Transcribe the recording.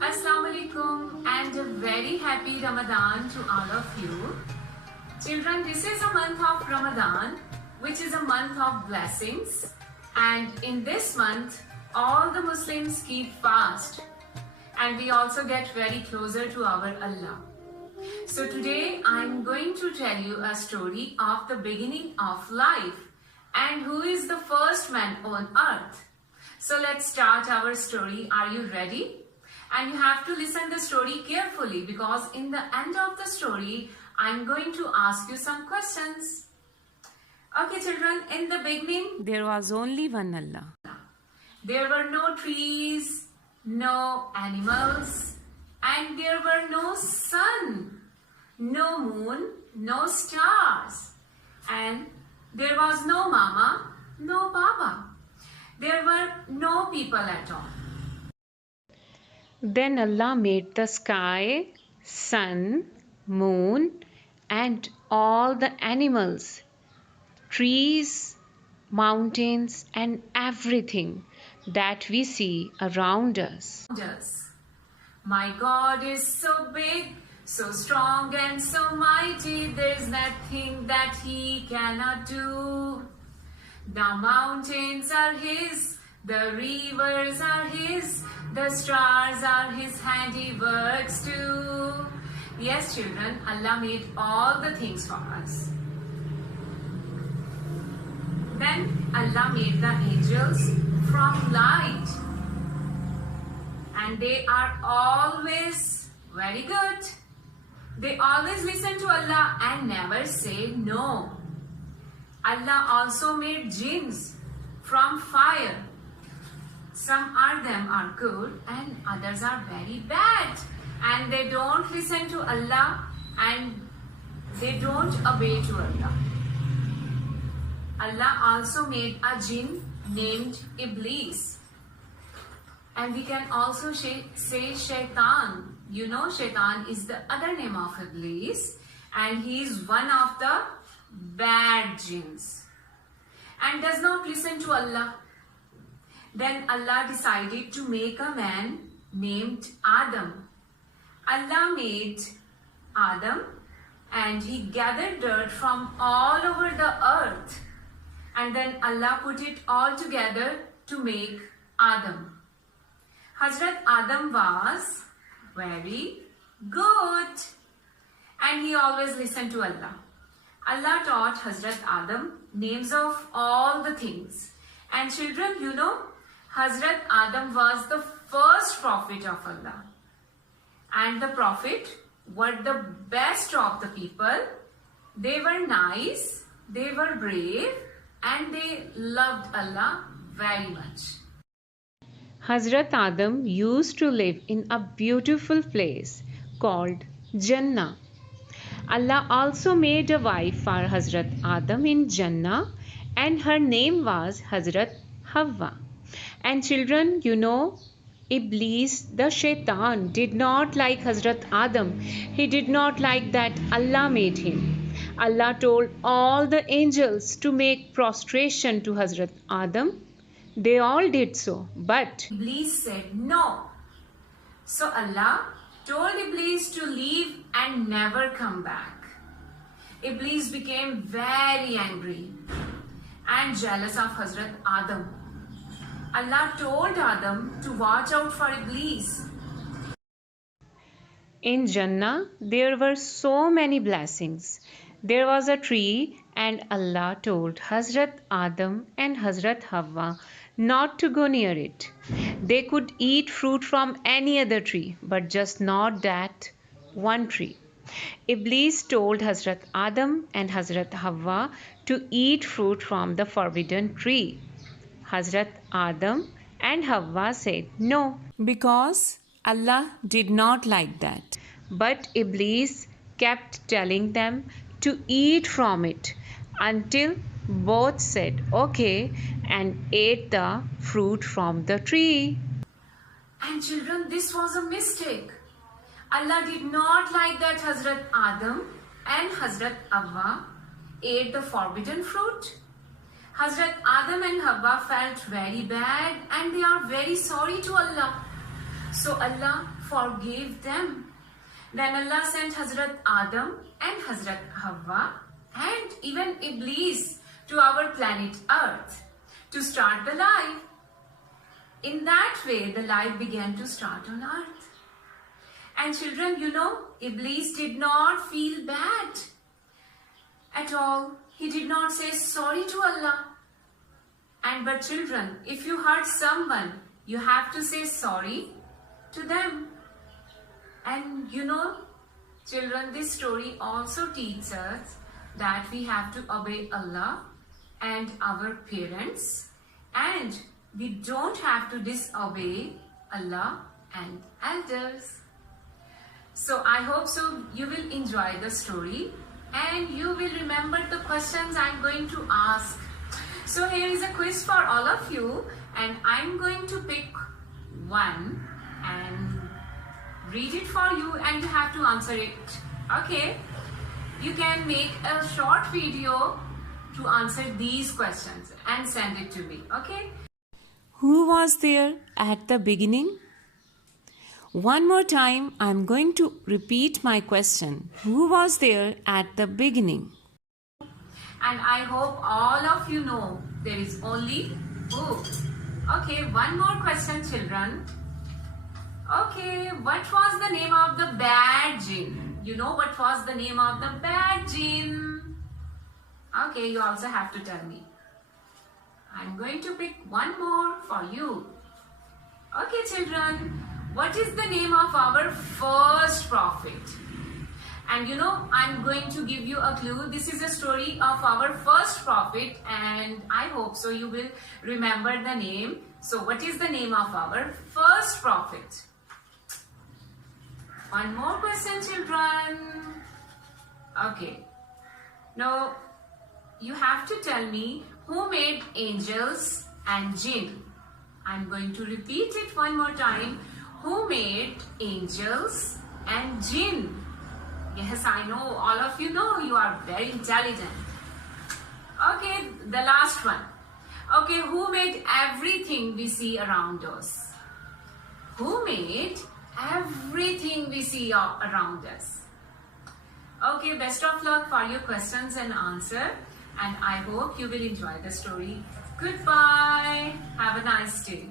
Assalamu alaikum and a very happy Ramadan to all of you. Children, this is a month of Ramadan, which is a month of blessings. And in this month, all the Muslims keep fast. And we also get very closer to our Allah. So today, I'm going to tell you a story of the beginning of life and who is the first man on earth. So let's start our story. Are you ready? And you have to listen the story carefully because in the end of the story, I'm going to ask you some questions. Okay, children, in the beginning, There was only one Allah. there were no trees, no animals, and there were no sun, no moon, no stars. And there was no mama, no papa. There were no people at all. Then Allah made the sky, sun, moon, and all the animals, trees, mountains, and everything that we see around us. My God is so big, so strong and so mighty, there's nothing that He cannot do. The mountains are His, the rivers are His, the stars are His handiworks too. Yes, children, Allah made all the things for us. Then Allah made the angels from light. And they are always very good. They always listen to Allah and never say no. Allah also made jinns from fire. Some of them are good and others are very bad. And they don't listen to Allah and they don't obey to Allah. Allah also made a jinn named Iblis. And we can also say Shaitan. You know, Shaitan is the other name of Iblis. And he is one of the bad jinns. And does not listen to Allah. Then Allah decided to make a man named Adam. Allah made Adam and he gathered dirt from all over the earth. And then Allah put it all together to make Adam. Hazrat Adam was very good. And he always listened to Allah. Allah taught Hazrat Adam names of all the things. And children, you know, Hazrat Adam was the first prophet of Allah. And the prophet were the best of the people. They were nice, they were brave, and they loved Allah very much. Hazrat Adam used to live in a beautiful place called Jannah. Allah also made a wife for Hazrat Adam in Jannah, and her name was Hazrat Havva. And children, you know, Iblis, the Shaitan, did not like Hazrat Adam. He did not like that Allah made him. Allah told all the angels to make prostration to Hazrat Adam. They all did so, but Iblis said no. So Allah told Iblis to leave and never come back. Iblis became very angry and jealous of Hazrat Adam. Allah told Adam to watch out for Iblis. in Jannah there were so many blessings. There was a tree, and Allah told Hazrat Adam and Hazrat Havva not to go near it. They could eat fruit from any other tree, but just not that one tree. Iblis told Hazrat Adam and Hazrat Havva to eat fruit from the forbidden tree. Hazrat Adam and Havva said no, because Allah did not like that. But Iblis kept telling them to eat from it until both said okay and ate the fruit from the tree. And children, this was a mistake. Allah did not like that Hazrat Adam and Hazrat Havva ate the forbidden fruit. Hazrat Adam and Havva felt very bad and they are very sorry to Allah. So Allah forgave them. Then Allah sent Hazrat Adam and Hazrat Hawa and even Iblis to our planet Earth to start the life. In that way, the life began to start on Earth. And children, you know, Iblis did not feel bad at all. He did not say sorry to Allah. But children, if you hurt someone, you have to say sorry to them. And you know, children, this story also teaches us that we have to obey Allah and our parents, and we don't have to disobey Allah and elders. So I hope so you will enjoy the story and you will remember the questions I'm going to ask. So here is a quiz for all of you, and I'm going to pick one and read it for you, and you have to answer it. Okay? You can make a short video to answer these questions and send it to me. Okay? Who was there at the beginning? One more time, I'm going to repeat my question. Who was there at the beginning? And I hope all of you know there is only who. Okay, one more question, children. Okay, what was the name of the bad jinn? You know what was the name of the bad jinn? Okay, you also have to tell me. I'm going to pick one more for you. Okay, children, what is the name of our first prophet? And you know, I'm going to give you a clue. This is a story of our first prophet, and I hope so you will remember the name. So what is the name of our first prophet? One more question, children. Okay. Now, you have to tell me who made angels and jinn. I'm going to repeat it one more time. Who made angels and jinn? Yes, I know. All of you know. You are very intelligent. Okay, the last one. Okay, who made everything we see around us? Who made everything we see around us? Okay, best of luck for your questions and answer. And I hope you will enjoy the story. Goodbye. Have a nice day.